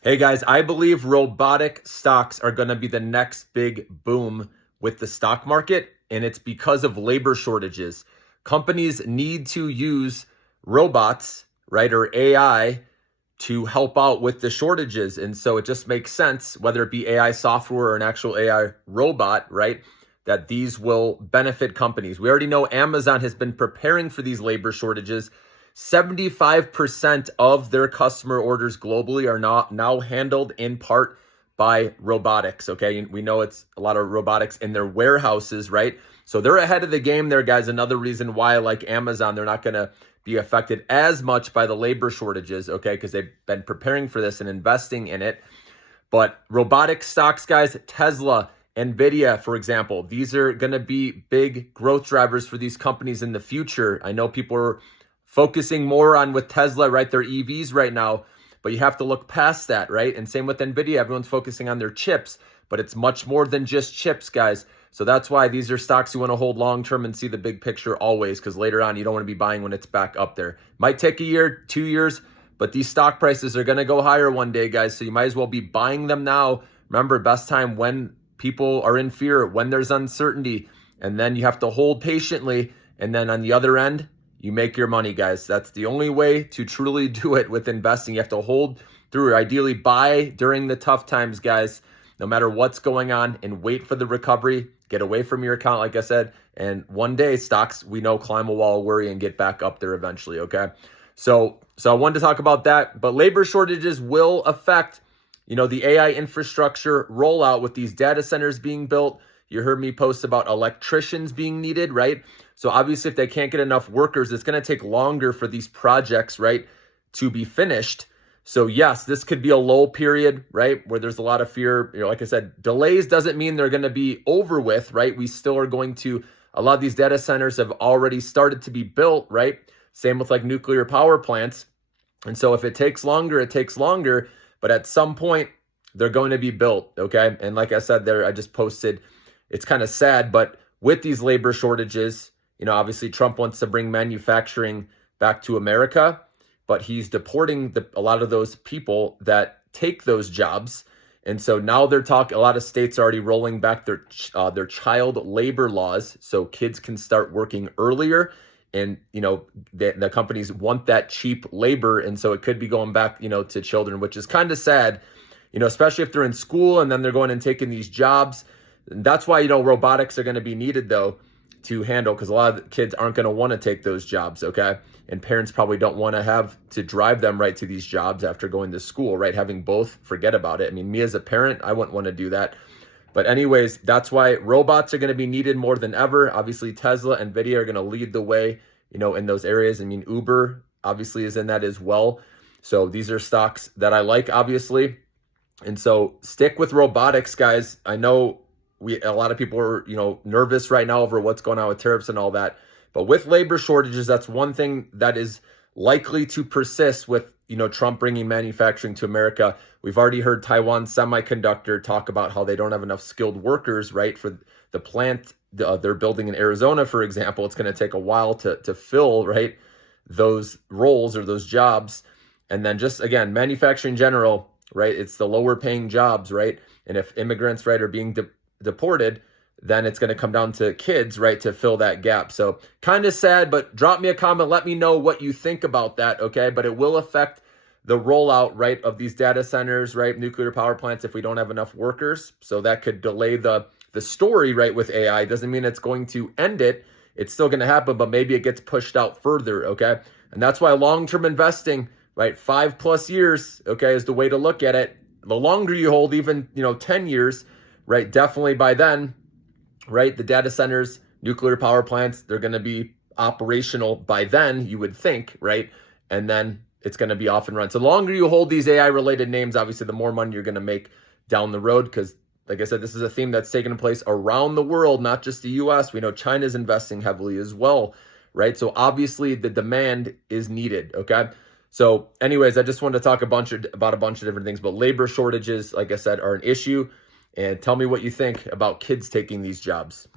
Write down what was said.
Hey guys, I believe robotic stocks are going to be the next big boom with the stock market, and it's because of labor shortages. Companies need to use robots, right, or AI to help out with the shortages. And so it just makes sense, whether it be AI software or an actual AI robot, right, that these will benefit companies. We already know Amazon has been preparing for these labor shortages. 75% of their customer orders globally are now handled in part by robotics. Okay. We know it's a lot of robotics in their warehouses, right? So they're ahead of the game there, guys. Another reason why, like Amazon, they're not going to be affected as much by the labor shortages, okay? Because they've been preparing for this and investing in it. But robotic stocks, guys, Tesla, NVDA, for example, these are going to be big growth drivers for these companies in the future. I know people are focusing more on with Tesla, right, their EVs right now, but you have to look past that, right? And same with NVIDIA, everyone's focusing on their chips, but it's much more than just chips, guys. So that's why these are stocks you want to hold long-term and see the big picture always, because later on, you don't want to be buying when it's back up there. Might take a year, 2 years, but these stock prices are going to go higher one day, guys. So you might as well be buying them now. Remember, best time when people are in fear, when there's uncertainty, and then you have to hold patiently. And then on the other end, you make your money, guys. That's the only way to truly do it with investing. You have to hold through, or ideally buy during the tough times, guys, no matter what's going on, and wait for the recovery. Get away from your account, like I said. And one day, stocks, we know, climb a wall of worry and get back up there eventually, okay? So I wanted to talk about that. But labor shortages will affect, the AI infrastructure rollout with these data centers being built. You heard me post about electricians being needed, right? So obviously, if they can't get enough workers, it's going to take longer for these projects, right, to be finished. So yes, this could be a lull period, right, where there's a lot of fear. Like I said, delays doesn't mean they're going to be over with, right? We still are going to, a lot of these data centers have already started to be built, right? Same with like nuclear power plants. And so if it takes longer, it takes longer. But at some point, they're going to be built, okay? And like I said there, I just posted, it's kind of sad, but with these labor shortages, obviously Trump wants to bring manufacturing back to America, but he's deporting a lot of those people that take those jobs. And so now they're talking, a lot of states are already rolling back their child labor laws so kids can start working earlier. And, the companies want that cheap labor. And so it could be going back, to children, which is kind of sad, especially if they're in school and then they're going and taking these jobs. And that's why, robotics are going to be needed, though, to handle, because a lot of the kids aren't going to want to take those jobs, okay? And parents probably don't want to have to drive them right to these jobs after going to school, right? Having both, forget about it. I mean, me as a parent, I wouldn't want to do that. But anyways, that's why robots are going to be needed more than ever. Obviously, Tesla and NVIDIA are going to lead the way, in those areas. I mean, Uber obviously is in that as well. So these are stocks that I like, obviously. And so stick with robotics, guys. I know a lot of people are, nervous right now over what's going on with tariffs and all that. But with labor shortages, that's one thing that is likely to persist with, Trump bringing manufacturing to America. We've already heard Taiwan Semiconductor talk about how they don't have enough skilled workers, right, for the plant they're building in Arizona, for example. It's going to take a while to fill, right, those roles or those jobs. And then just, again, manufacturing in general, right, it's the lower paying jobs, right? And if immigrants, right, are being deported, then it's going to come down to kids, right, to fill that gap. So kind of sad, but drop me a comment. Let me know what you think about that, okay? But it will affect the rollout, right, of these data centers, right, nuclear power plants if we don't have enough workers. So that could delay the story, right, with AI. Doesn't mean it's going to end it. It's still going to happen, but maybe it gets pushed out further, okay? And that's why long-term investing, right, 5+ years, okay, is the way to look at it. The longer you hold, even, 10 years, right, definitely by then, right, the data centers, nuclear power plants, they're going to be operational by then, you would think, right? And then it's going to be off and run. So the longer you hold these AI-related names, obviously, the more money you're going to make down the road, because, like I said, this is a theme that's taken place around the world, not just the U.S. We know China's investing heavily as well, right? So obviously, the demand is needed, okay? So anyways, I just wanted to talk about a bunch of different things, but labor shortages, like I said, are an issue. And tell me what you think about kids taking these jobs.